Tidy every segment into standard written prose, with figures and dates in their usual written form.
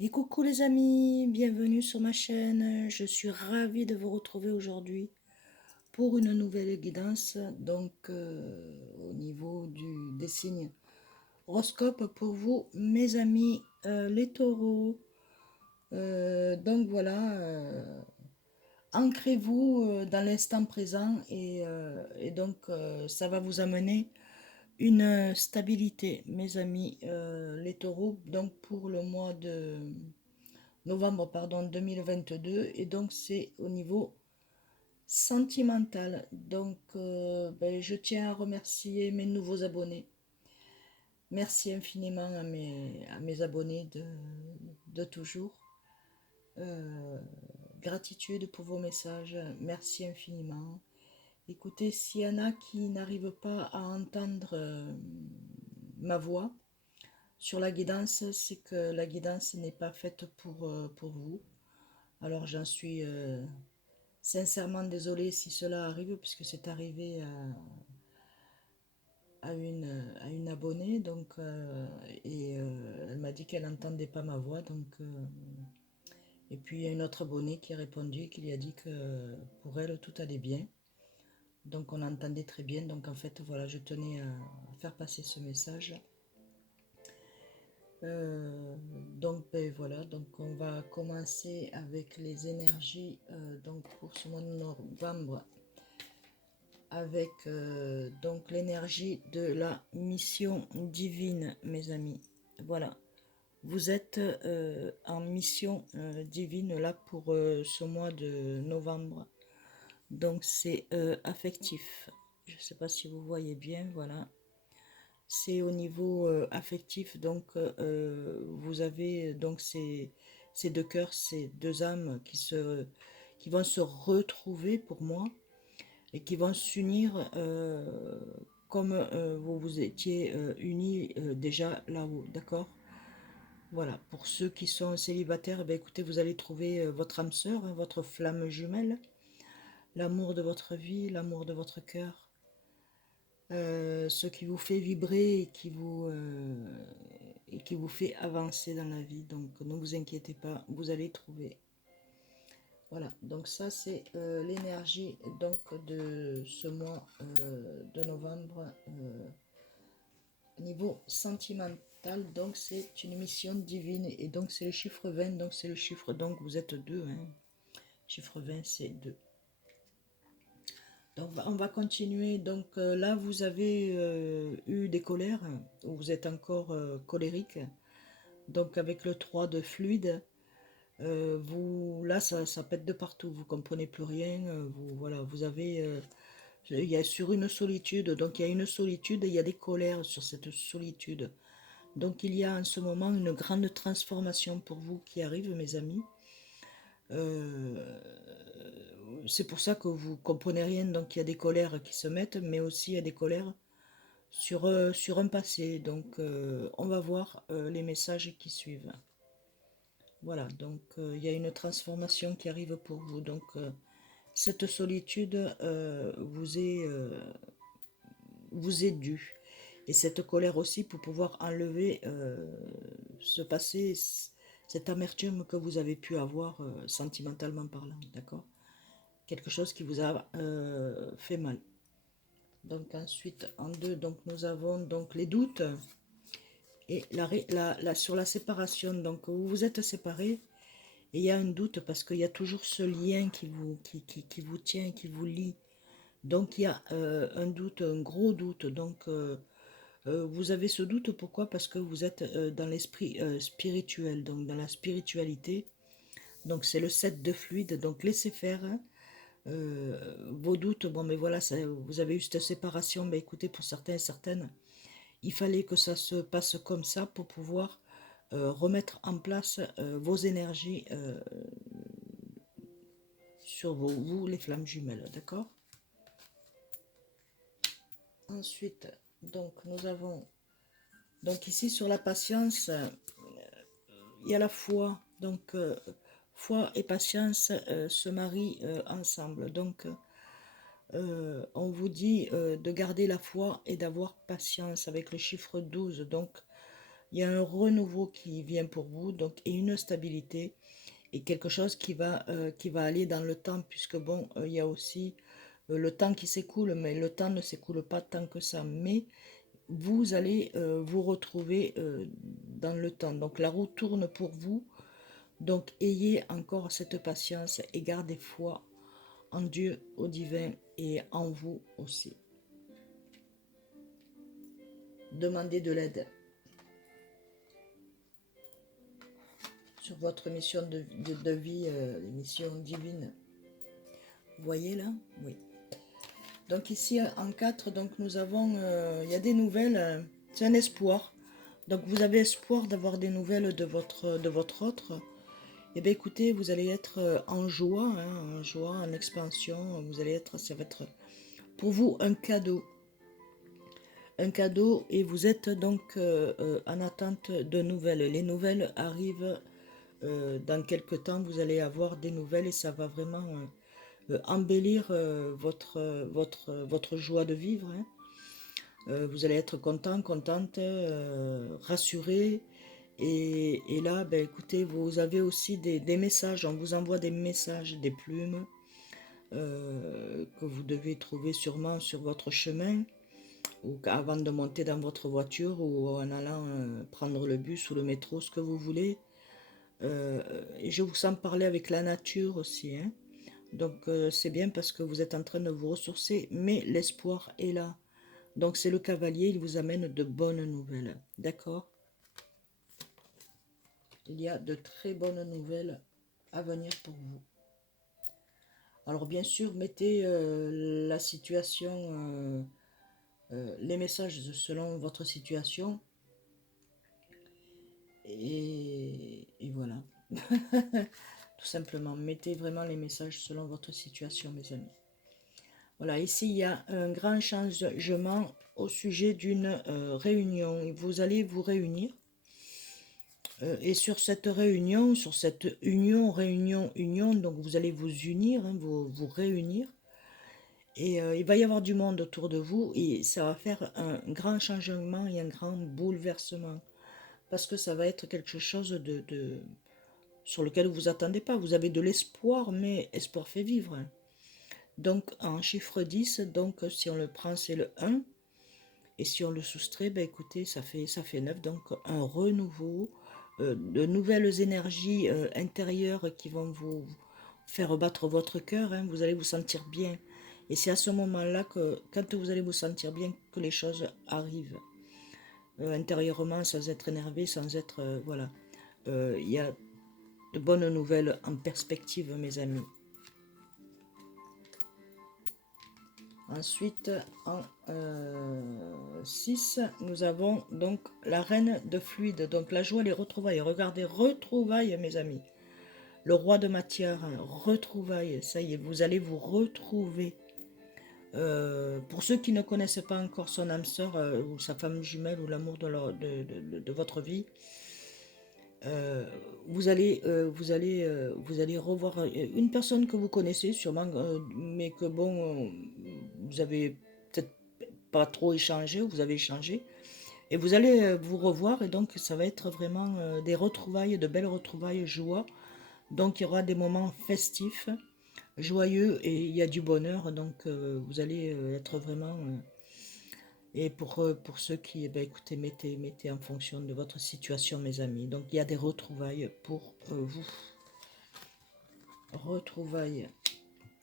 Et coucou les amis, bienvenue sur ma chaîne. Je suis ravie de vous retrouver aujourd'hui pour une nouvelle guidance. Donc au niveau des signes horoscope pour vous, mes amis, les taureaux. Donc voilà, ancrez-vous dans l'instant présent et donc ça va vous amener une stabilité, mes amis, les taureaux. Donc pour le mois de novembre pardon, 2022 et donc c'est au niveau sentimental. Donc je tiens à remercier mes nouveaux abonnés. Merci infiniment à mes abonnés de toujours. Euh, Gratitude pour vos messages. Merci infiniment. Écoutez, s'il y en a qui n'arrivent pas à entendre ma voix sur la guidance, c'est que la guidance n'est pas faite pour vous. Alors j'en suis sincèrement désolée si cela arrive, puisque c'est arrivé à une abonnée, donc, elle m'a dit qu'elle n'entendait pas ma voix, donc, et puis il y a une autre abonnée qui a répondu, qui lui a dit que pour elle tout allait bien, donc on entendait très bien, donc en fait voilà, je tenais à faire passer ce message. Donc voilà, donc on va commencer avec les énergies donc pour ce mois de novembre avec donc l'énergie de la mission divine, mes amis. Voilà, vous êtes en mission divine là pour ce mois de novembre. Donc c'est affectif. Je ne sais pas si vous voyez bien, voilà. C'est au niveau affectif, donc vous avez donc ces deux cœurs, ces deux âmes qui vont se retrouver pour moi et qui vont s'unir comme vous vous étiez unis déjà là-haut, d'accord? Voilà, pour ceux qui sont célibataires, ben écoutez, vous allez trouver votre âme sœur, hein, votre flamme jumelle, l'amour de votre vie, l'amour de votre cœur, ce qui vous fait vibrer et qui vous fait avancer dans la vie. Donc ne vous inquiétez pas, vous allez trouver. Voilà, donc ça c'est l'énergie donc de ce mois de novembre niveau sentimental. Donc c'est une mission divine et donc c'est le chiffre 20, donc c'est le chiffre, donc vous êtes deux, hein. Chiffre 20 c'est 2. Donc on va continuer. Donc là vous avez eu des colères, vous êtes encore colérique. Donc avec le 3 de fluide, vous là ça pète de partout, vous comprenez plus rien, vous voilà, vous avez il y a sur une solitude, donc il y a une solitude, et il y a des colères sur cette solitude. Donc il y a en ce moment une grande transformation pour vous qui arrive, mes amis. Euh, c'est pour ça que vous comprenez rien, donc il y a des colères qui se mettent, mais aussi il y a des colères sur un passé. Donc on va voir les messages qui suivent. Voilà, donc il y a une transformation qui arrive pour vous. Donc cette solitude vous est due. Et cette colère aussi pour pouvoir enlever ce passé, cette amertume que vous avez pu avoir sentimentalement parlant, d'accord? Quelque chose qui vous a fait mal. Donc ensuite, en deux, donc nous avons donc les doutes et sur la séparation. Donc vous vous êtes séparés et il y a un doute parce qu'il y a toujours ce lien qui vous tient, qui vous lie. Donc il y a un doute, un gros doute. Donc vous avez ce doute, pourquoi? Parce que vous êtes dans l'esprit spirituel, donc dans la spiritualité. Donc c'est le 7 de fluide, donc laissez faire, hein. Vos doutes, bon mais voilà, vous avez eu cette séparation, mais écoutez, pour certains et certaines, il fallait que ça se passe comme ça pour pouvoir remettre en place vos énergies sur vous, les flammes jumelles, d'accord? Ensuite, donc nous avons, donc ici sur la patience, il y a la foi, donc foi et patience se marient ensemble. Donc on vous dit de garder la foi et d'avoir patience avec le chiffre 12. Donc il y a un renouveau qui vient pour vous, donc, et une stabilité, et quelque chose qui va aller dans le temps, puisque bon, il y a aussi le temps qui s'écoule, mais le temps ne s'écoule pas tant que ça, mais vous allez vous retrouver dans le temps. Donc la roue tourne pour vous, donc ayez encore cette patience et gardez foi en Dieu, au divin et en vous aussi. Demandez de l'aide sur votre mission de vie, mission divine. Vous voyez là? Oui. Donc ici en 4, donc nous avons, il y a des nouvelles, c'est un espoir. Donc vous avez espoir d'avoir des nouvelles de votre autre. Eh bien écoutez, vous allez être en joie, hein, en joie, en expansion. Vous allez être, ça va être pour vous un cadeau. Un cadeau et vous êtes donc en attente de nouvelles. Les nouvelles arrivent dans quelques temps. Vous allez avoir des nouvelles et ça va vraiment embellir votre joie de vivre. Hein. Vous allez être content, contente, rassuré. Et là, ben, écoutez, vous avez aussi des messages. On vous envoie des messages, des plumes que vous devez trouver sûrement sur votre chemin ou avant de monter dans votre voiture ou en allant prendre le bus ou le métro, ce que vous voulez. Et je vous sens parler avec la nature aussi. Hein. Donc c'est bien parce que vous êtes en train de vous ressourcer, mais l'espoir est là. Donc c'est le cavalier, il vous amène de bonnes nouvelles. D'accord? Il y a de très bonnes nouvelles à venir pour vous. Alors bien sûr, mettez la situation, les messages selon votre situation. Et voilà. Tout simplement, mettez vraiment les messages selon votre situation, mes amis. Voilà, ici, il y a un grand changement au sujet d'une réunion. Vous allez vous réunir. Et sur cette réunion, union, donc vous allez vous unir, hein, vous réunir. Et il va y avoir du monde autour de vous et ça va faire un grand changement et un grand bouleversement. Parce que ça va être quelque chose sur lequel vous vous attendez pas. Vous avez de l'espoir, mais espoir fait vivre. Hein. Donc en chiffre 10, donc si on le prend, c'est le 1. Et si on le soustrait, ben écoutez, ça fait 9. Donc un renouveau, de nouvelles énergies intérieures qui vont vous faire battre votre cœur. Hein. Vous allez vous sentir bien. Et c'est à ce moment-là que, quand vous allez vous sentir bien, que les choses arrivent. Intérieurement, sans être énervé, sans être... voilà. Il y a de bonnes nouvelles en perspective, mes amis. Ensuite, en 6, nous avons donc la reine de fluide. Donc la joie, les retrouvailles. Regardez, retrouvailles, mes amis. Le roi de matière, retrouvailles. Ça y est, vous allez vous retrouver. Pour ceux qui ne connaissent pas encore son âme sœur ou sa femme jumelle ou l'amour de votre vie, vous allez revoir une personne que vous connaissez sûrement, mais que bon, vous avez peut-être pas trop échangé, ou vous avez échangé, et vous allez vous revoir, et donc ça va être vraiment des retrouvailles, de belles retrouvailles, joie. Donc il y aura des moments festifs, joyeux, et il y a du bonheur, donc vous allez être vraiment... et pour ceux qui, eh ben, écoutez, mettez en fonction de votre situation, mes amis. Donc, il y a des retrouvailles pour vous. Retrouvailles.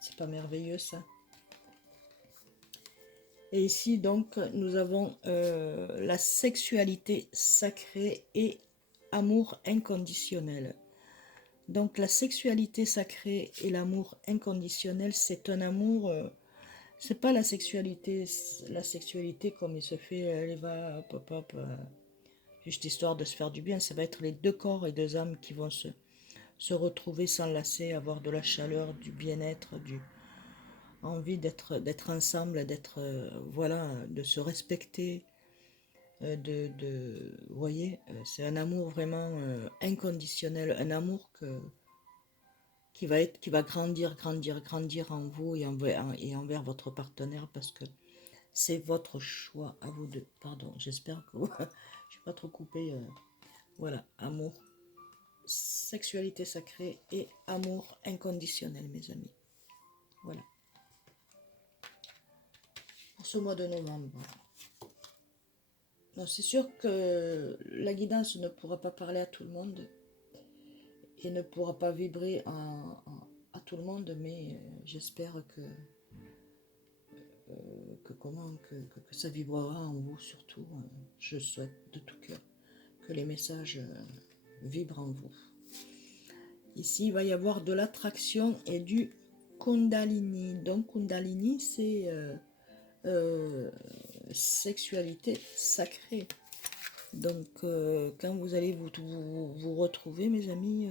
C'est pas merveilleux, ça? Et ici, donc, nous avons la sexualité sacrée et amour inconditionnel. Donc, la sexualité sacrée et l'amour inconditionnel, c'est un amour... c'est pas la sexualité comme il se fait, elle va, hop, hop, hop, juste histoire de se faire du bien. Ça va être les deux corps et deux âmes qui vont se retrouver, s'enlacer, avoir de la chaleur, du bien-être, envie d'être ensemble, d'être, voilà, de se respecter, vous voyez, c'est un amour vraiment inconditionnel, un amour qui va grandir, grandir, grandir en vous et envers votre partenaire parce que c'est votre choix à vous deux. Pardon, j'espère que Je vais pas trop couper. Voilà, amour, sexualité sacrée et amour inconditionnel, mes amis. Voilà. Pour ce mois de novembre. C'est sûr que la guidance ne pourra pas parler à tout le monde et ne pourra pas vibrer à tout le monde, mais j'espère que ça vibrera en vous surtout. Je souhaite de tout cœur que les messages vibrent en vous. Ici, il va y avoir de l'attraction et du Kundalini. Donc, Kundalini, c'est sexualité sacrée. Donc, quand vous allez vous retrouver, mes amis,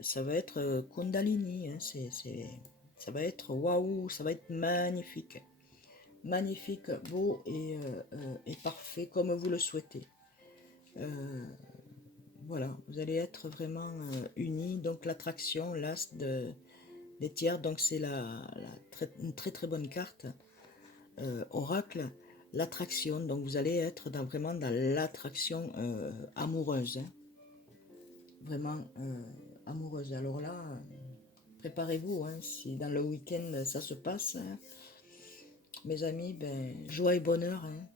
ça va être Kundalini. Hein, ça va être waouh, ça va être magnifique. Magnifique, beau et parfait, comme vous le souhaitez. Voilà, vous allez être vraiment unis. Donc, l'attraction, l'as des tiers, donc c'est une très très bonne carte. Oracle, l'attraction, donc vous allez être vraiment dans l'attraction amoureuse, hein. Vraiment amoureuse. Alors là, préparez-vous, hein, si dans le week-end ça se passe, hein, mes amis, joie et bonheur, hein,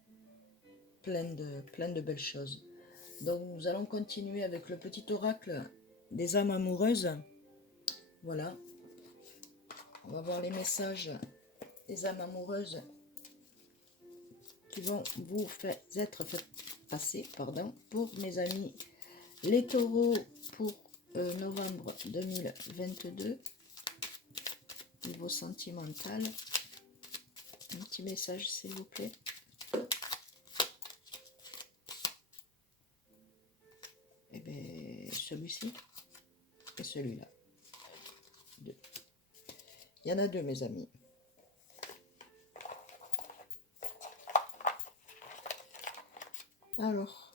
plein de belles choses. Donc nous allons continuer avec le petit oracle des âmes amoureuses. Voilà, on va voir les messages des âmes amoureuses qui vont vous être fait passer, pour mes amis les taureaux pour novembre 2022, niveau sentimental. Un petit message s'il vous plaît. Et bien celui-ci et celui-là. Il y en a deux, mes amis. Alors,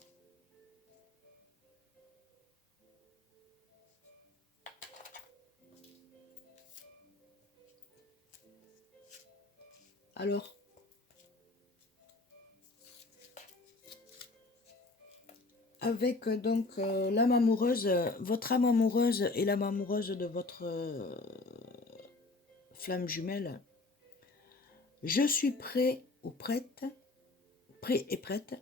avec donc l'âme amoureuse, votre âme amoureuse et l'âme amoureuse de votre flamme jumelle, je suis prêt ou prête, prêt et prête,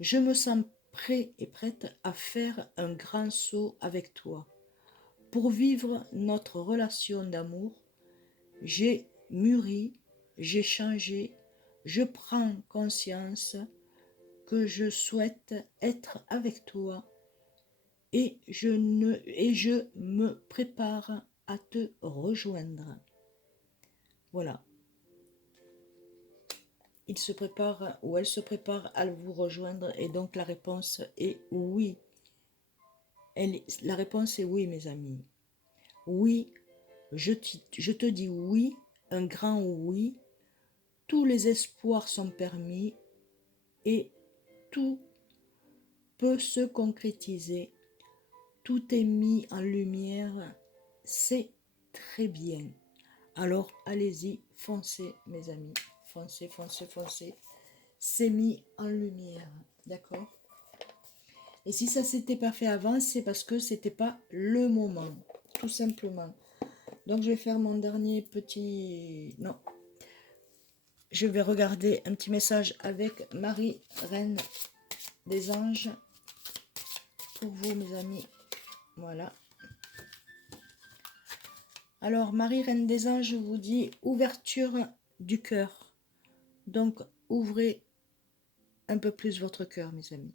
je me sens prêt et prête à faire un grand saut avec toi. Pour vivre notre relation d'amour, j'ai mûri, j'ai changé, je prends conscience que je souhaite être avec toi et je me prépare à te rejoindre. Voilà. Il se prépare ou elle se prépare à vous rejoindre et donc la réponse est oui. La réponse est oui, mes amis. Oui, je te dis oui, un grand oui. Tous les espoirs sont permis et tout peut se concrétiser. Tout est mis en lumière. C'est très bien. Alors, allez-y, foncez, mes amis. Foncez, foncez, foncez. C'est mis en lumière. D'accord? Et si ça s'était pas fait avant, c'est parce que c'était pas le moment. Tout simplement. Donc, je vais faire mon dernier petit... Non. Je vais regarder un petit message avec Marie, Reine des Anges. Pour vous, mes amis. Voilà. Alors, Marie, Reine des Anges, je vous dis ouverture du cœur. Donc, ouvrez un peu plus votre cœur, mes amis.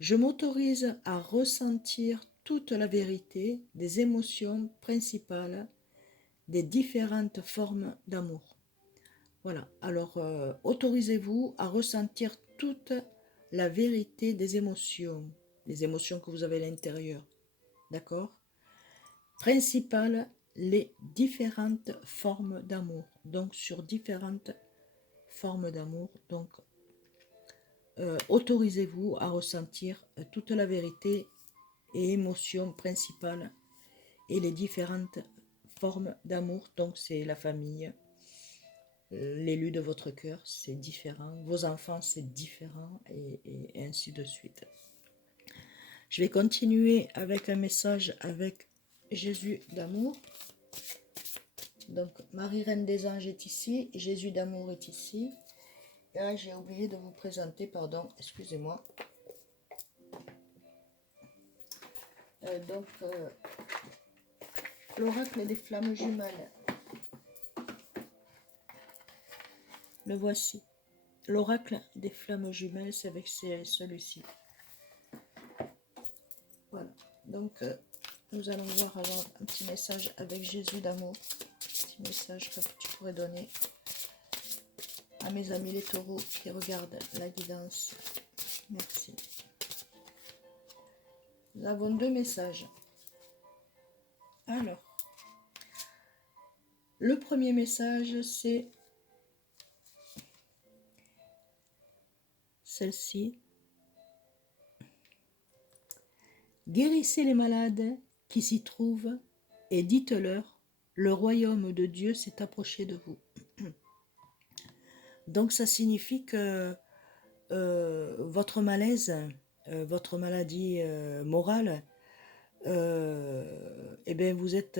Je m'autorise à ressentir toute la vérité des émotions principales des différentes formes d'amour. Voilà, alors autorisez-vous à ressentir toute la vérité des émotions que vous avez à l'intérieur. D'accord? Principales, les différentes formes d'amour. Donc, sur différentes formes d'amour. Donc, autorisez-vous à ressentir toute la vérité et émotions principales et les différentes formes d'amour. Donc, c'est la famille, l'élu de votre cœur, c'est différent. Vos enfants, c'est différent, et ainsi de suite. Je vais continuer avec un message avec Jésus d'amour. Donc, Marie, Reine des Anges est ici, Jésus d'amour est ici. Et là, j'ai oublié de vous présenter, pardon, excusez-moi. L'oracle des flammes jumelles. Le voici. L'oracle des flammes jumelles, c'est avec celui-ci. Voilà. Donc, nous allons voir alors un petit message avec Jésus d'amour. Un petit message que tu pourrais donner à mes amis les taureaux qui regardent la guidance. Merci. Nous avons deux messages. Alors, le premier message, c'est celle-ci. Guérissez les malades qui s'y trouvent et dites-leur, le royaume de Dieu s'est approché de vous. Donc ça signifie que votre malaise, votre maladie morale, eh bien vous êtes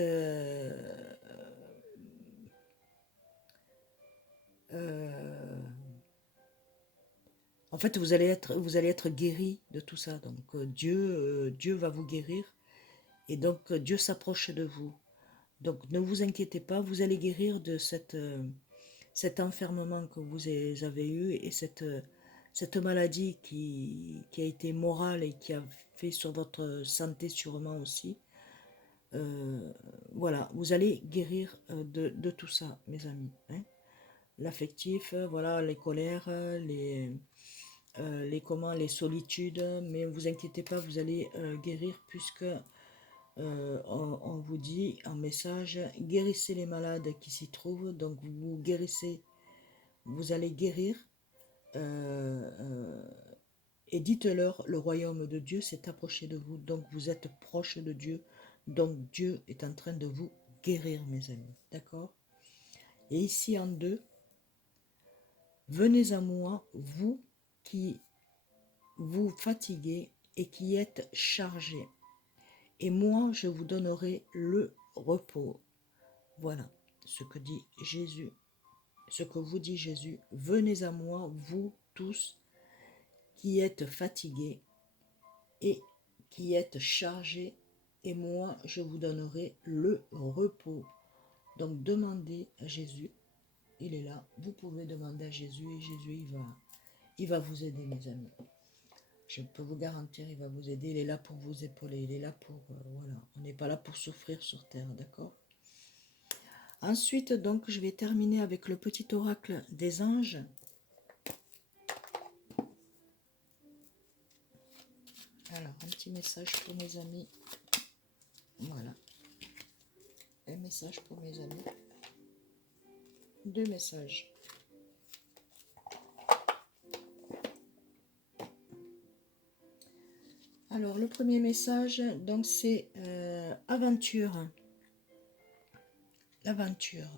en fait vous allez être guéri de tout ça. Donc Dieu va vous guérir, et donc Dieu s'approche de vous. Donc ne vous inquiétez pas, vous allez guérir de cet enfermement que vous avez eu, et cette maladie qui a été morale et qui a fait sur votre santé sûrement aussi. Voilà, vous allez guérir de tout ça, mes amis. Hein. L'affectif, voilà, les colères, les solitudes, mais ne vous inquiétez pas, vous allez guérir, puisque on vous dit en message, guérissez les malades qui s'y trouvent. Donc vous guérissez, vous allez guérir, et dites-leur, le royaume de Dieu s'est approché de vous. Donc vous êtes proche de Dieu, donc Dieu est en train de vous guérir, mes amis, d'accord? Et ici en 2, venez à moi, vous qui vous fatiguez et qui êtes chargés, et moi je vous donnerai le repos. Voilà ce que dit Jésus, ce que vous dit Jésus. Venez à moi, vous tous qui êtes fatigués et qui êtes chargés, et moi je vous donnerai le repos. Donc demandez à Jésus, il est là, vous pouvez demander à Jésus, et Jésus il va vous aider, mes amis. Je peux vous garantir, il va vous aider, il est là pour vous épauler, il est là pour, voilà, on n'est pas là pour souffrir sur terre, d'accord? Ensuite, donc, je vais terminer avec le petit oracle des anges. Alors, un petit message pour mes amis. Voilà. Un message pour mes amis. Deux messages. Alors, le premier message, donc, c'est aventure. L'aventure.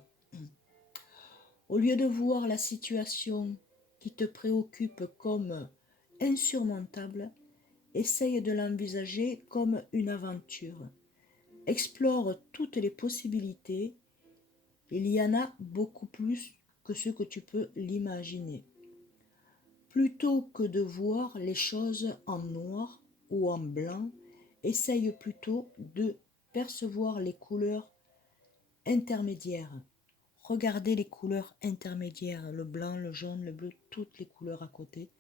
Au lieu de voir la situation qui te préoccupe comme insurmontable, essaye de l'envisager comme une aventure. Explore toutes les possibilités. Il y en a beaucoup plus que ce que tu peux l'imaginer. Plutôt que de voir les choses en noir ou en blanc, essaye plutôt de percevoir les couleurs intermédiaires. Regardez les couleurs intermédiaires, le blanc, le jaune, le bleu, toutes les couleurs à côté.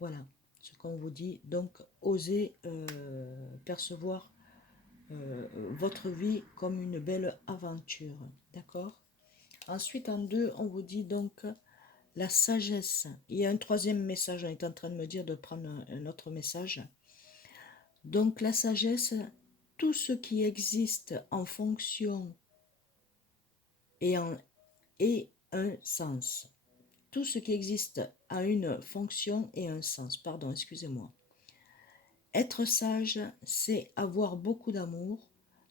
Voilà ce qu'on vous dit. Donc, osez percevoir votre vie comme une belle aventure. D'accord? Ensuite, en 2, on vous dit donc la sagesse. Il y a un troisième message, on est en train de me dire de prendre un autre message. Donc, la sagesse, tout ce qui existe en fonction et un sens. Tout ce qui existe a une fonction et un sens. Pardon, excusez-moi. Être sage, c'est avoir beaucoup d'amour,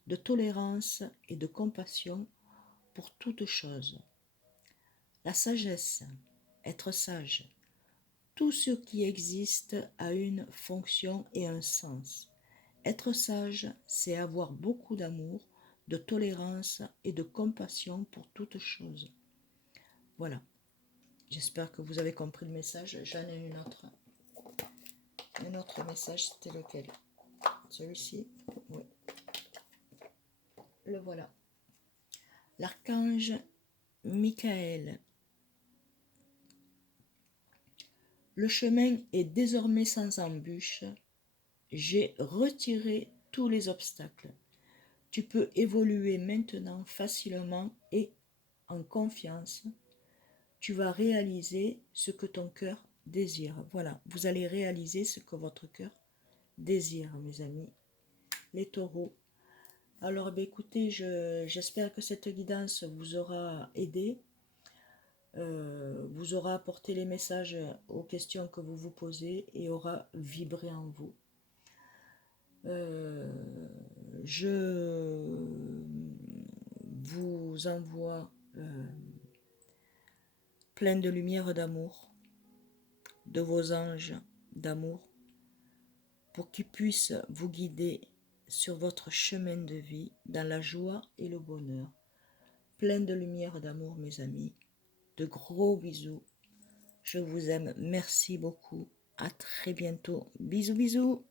de tolérance et de compassion pour toute chose. La sagesse, être sage. Tout ce qui existe a une fonction et un sens. Être sage, c'est avoir beaucoup d'amour, de tolérance et de compassion pour toute chose. Voilà. J'espère que vous avez compris le message. J'en ai une autre. Un autre message, c'était lequel? Celui-ci? Oui. Le voilà. L'archange Michael. Le chemin est désormais sans embûche. J'ai retiré tous les obstacles. Tu peux évoluer maintenant facilement et en confiance. Tu vas réaliser ce que ton cœur désire. Voilà, vous allez réaliser ce que votre cœur désire, mes amis. Les taureaux. Alors, écoutez, j'espère que cette guidance vous aura aidé, vous aura apporté les messages aux questions que vous vous posez et aura vibré en vous. Je vous envoie plein de lumière d'amour, de vos anges d'amour, pour qu'ils puissent vous guider sur votre chemin de vie dans la joie et le bonheur. Plein de lumière d'amour, mes amis. De gros bisous. Je vous aime. Merci beaucoup. À très bientôt. Bisous, bisous.